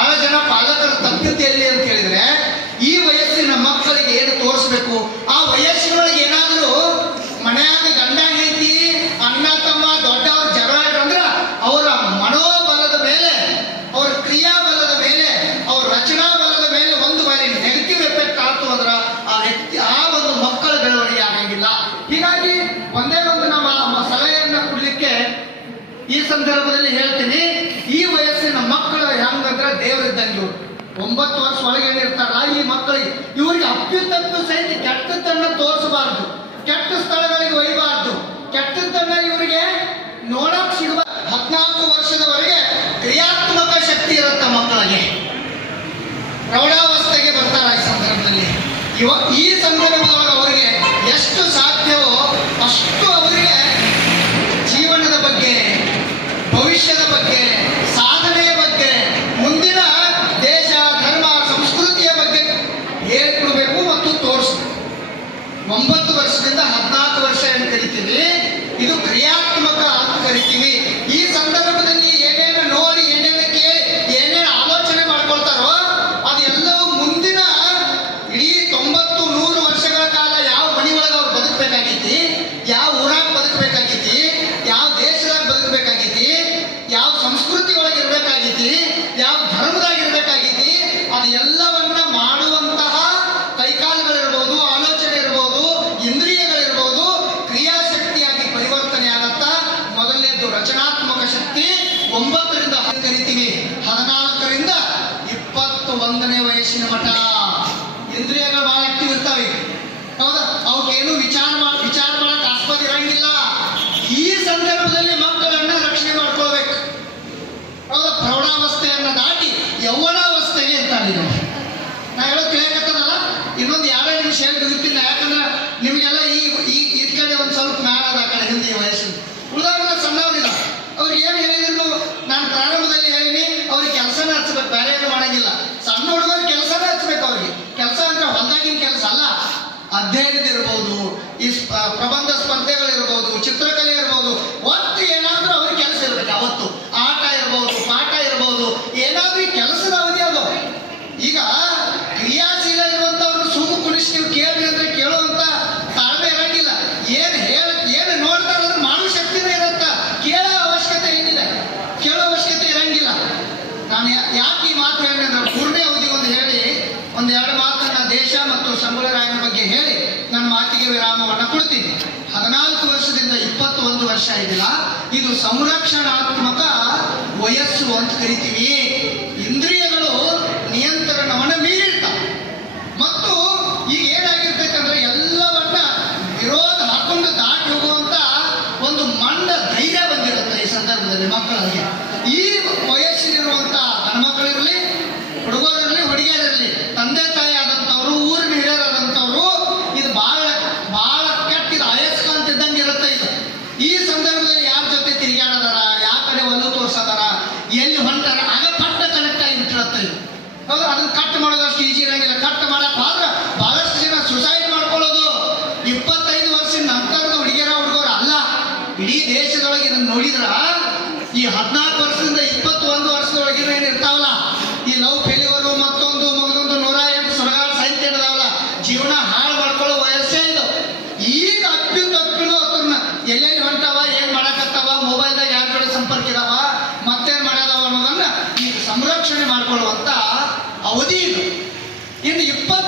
ಬಹಳ ಜನ ಪಾಲಕರ ತಪ್ಪಿದ್ದು ಎಲ್ಲಿ ಅಂತ ಹೇಳಿದ್ರೆ, ಈ ವಯಸ್ಸಿನ ಮಕ್ಕಳಿಗೆ ಏನು ತೋರಿಸ್ಬೇಕು? ಆ ವಯಸ್ಸಿನೊಳಗೆ ಏನಾದರೂ ಮನೆಯಾಗ ಗಂಡ ಹೆಂಡತಿ, ಅಣ್ಣ, ತಮ್ಮ, ದೊಡ್ಡವ್ರ ಜಗಳ ಅಂದ್ರೆ ಅವರ ಮನೋಬಲದ ಮೇಲೆ, ಅವರ ಕ್ರಿಯಾಬಲದ ಮೇಲೆ, ಅವ್ರ ರಚನಾ ಬಲದ ಮೇಲೆ ಒಂದು ಬಾರಿ ನೆಗೆಟಿವ್ ಎಫೆಕ್ಟ್ ಆಯ್ತು ಅಂದ್ರೆ ಆ ವ್ಯಕ್ತಿ, ಆ ಒಂದು ಮಕ್ಕಳ ಬೆಳವಣಿಗೆ ಆಗಂಗಿಲ್ಲ. ಹೀಗಾಗಿ ಒಂದೇ ಒಂದು ನಮ್ಮ ಸಲಹೆಯನ್ನು ಕೊಡಲಿಕ್ಕೆ ಈ ಸಂದರ್ಭದಲ್ಲಿ ಹೇಳ್ತೀನಿ. ಈ ವಯಸ್ಸಿನ ಮಕ್ಕಳು ದೇವರಿದ್ದಂಗೆ ಇವರು. ಒಂಬತ್ತು ವರ್ಷ ಒಳಗೆ ಏನಿರ್ತಾರಲ್ಲ, ಈ ಮಕ್ಕಳಿಗೆ ಇವರಿಗೆ ಅಪ್ಪಿತಪ್ಪು ಸಹಿತ ಕೆಟ್ಟದ್ದನ್ನ ತೋರಿಸಬಾರ್ದು. ಕೆಟ್ಟ ಸ್ಥಳಗಳಿಗೆ ಒಯ್ಯಬಾರ್ದು ಕೆಟ್ಟದ್ದನ್ನ ಇವರಿಗೆ ನೋಡಕ್ ಸಿಗುವ ಹದಿನಾಲ್ಕು ವರ್ಷದವರೆಗೆ ಕ್ರಿಯಾತ್ಮಕ ಶಕ್ತಿ ಇರುತ್ತೆ ಮಕ್ಕಳಿಗೆ? ಪ್ರೌಢಾವಸ್ಥೆಗೆ ಬರ್ತಾರ ಈ ಸಂದರ್ಭದಲ್ಲಿ? ಇವ ಈ ಸಂದರ್ಭದೊಳಗೆ ವಯಸ್ಸಿನ ಮಠ. ಇಂದ್ರಿಯಗಳು ಬಹಳ ಆಕ್ಟಿವ್ ಇರ್ತಾವೆ. ಹೌದಾ? ಅವಕ್ಕೇನು ವಿಚಾರ ಮಾಡಿ ವಿಚಾರ ಮಾಡಕ್ ಆಸ್ಪದ ಇರಂಗಿಲ್ಲ. ಈ ಸಂದರ್ಭದಲ್ಲಿ ಮಕ್ಕಳನ್ನ ರಕ್ಷಣೆ ಮಾಡ್ಕೊಳ್ಬೇಕು. ಹೌದಾ? ಪ್ರೌಢಾವಸ್ಥೆಯನ್ನ ದಾಟಿ ಯೌವನಾವಸ್ಥೆಗೆ ವರ್ಷ ಇದು ಸಂರಕ್ಷಣಾತ್ಮಕ ವಯಸ್ಸು ಅಂತ ಕರಿತೀವಿ. ಇಂದ್ರಿಯಗಳು ನಿಯಂತ್ರಣವನ್ನು ಮೀರಿರ್ತವೆ. ಮತ್ತು ಈಗ ಏನಾಗಿರ್ತಕ್ಕಂದ್ರೆ ಎಲ್ಲವನ್ನ ವಿರೋಧ ಹಾಕೊಂಡು ದಾಟಿ ಹೋಗುವಂತ ಒಂದು ಮಂಡ ಧೈರ್ಯ ಬಂದಿರುತ್ತೆ ಈ ಸಂದರ್ಭದಲ್ಲಿ ಮಕ್ಕಳಿಗೆ ಈ ಹದಿನಾಲ್ಕು ವರ್ಷದಿಂದ ಇಪ್ಪತ್ತೊಂದು ವರ್ಷದೊಳಗಿನ ಏನು ಇರ್ತಾವಲ್ಲ? ಈ ಲವ್ ಫೇಲ್ಯೂರು ಮತ್ತೊಂದು ಮಗದೊಂದು ನೂರ ಎಂಟು ಸುಡಗಾಡ ಸಾಹಿತ್ಯ ಇಡದಾವಲ್ಲ ಜೀವನ ಹಾಳು ಮಾಡ್ಕೊಳ್ಳೋ ವಯಸ್ಸೇ ಇದು. ಈಗ ಅಪ್ಪಿ ತಪ್ಪಿಲು ಅದನ್ನ ಎಲ್ಲೆಲ್ಲಿ ಹೊಂಟಾವ, ಏನ್ ಮಾಡಕತ್ತಾವ ಮೊಬೈಲ್ದಾಗ ಯಾರ ಜೋಡಿ ಸಂಪರ್ಕ ಇದಾವ ಮತ್ತೇನ್ ಮಾಡ್ಯಾದವ ಅನ್ನೋದನ್ನ ಈಗ ಸಂರಕ್ಷಣೆ ಮಾಡ್ಕೊಳ್ಳುವಂತ ಅವಧಿ ಇದು. ಇನ್ನು ಇಪ್ಪತ್ತು